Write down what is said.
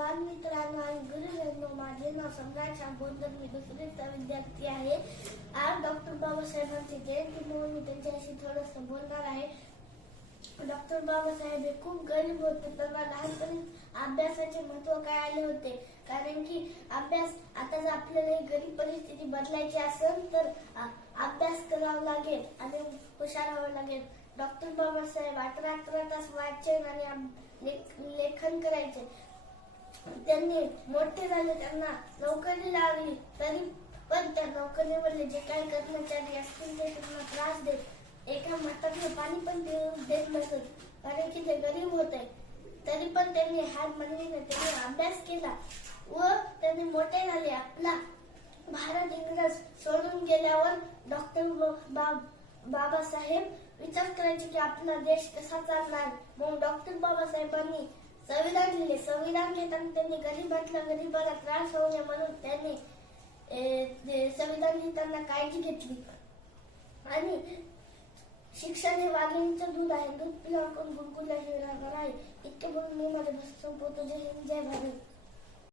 बालमित्रांनो आणि गुरुजनो, माझे नाव सम्राट शांतोदर, मी दुसरीचा विद्यार्थी आहे. आज डॉक्टर बाबासाहेबांची जयंती म्हणून मी त्यांच्याशी थोडंसं बोलणार आहे. डॉक्टर बाबासाहेब हे खूप गरीब होते. त्यांना लहानपणी अभ्यासाचे महत्त्व काय आले होते, कारण की अभ्यास आता जर आपल्याला गरीब परिस्थिती बदलायची असेल तर अभ्यास करावा लागेल आणि हुशार व्हावं लागेल. डॉक्टर बाबासाहेब 18 तास वाचन आणि लेखन करायचे. त्यांनी मोठे झाले, त्यांना नोकरी लागली, तरी पण त्या नोकरीवरले जे काही कर्मचारी असतील ते त्यांना त्रास देत, एका मटातलं पाणी पण देत नसत, कारण की ते गरीब होते. तरी पण त्यांनी हार मानली नाही. त्यांनी अभ्यास केला व त्यांनी मोठे झाले. आपला भारत इंग्रज सोडून गेल्यावर डॉक्टर बाबासाहेब विचार करायचे की आपला देश कसा चालणार. मग डॉक्टर बाबासाहेबांनी संविधान लिहिले. संविधान घेताना त्यांनी गरीबाला त्रास होऊ नये म्हणून त्यांनी संविधान लिहिताना काळजी घेतली. आणि शिक्षण हे वाघिणीचं दूध आहे, दूध पिल्यावर कोण गुणगुणल्याशिवाय राहणार आहे. इतके बोलून मी माझ्या भाषण संपवतो. जय हिंद, जय भारत.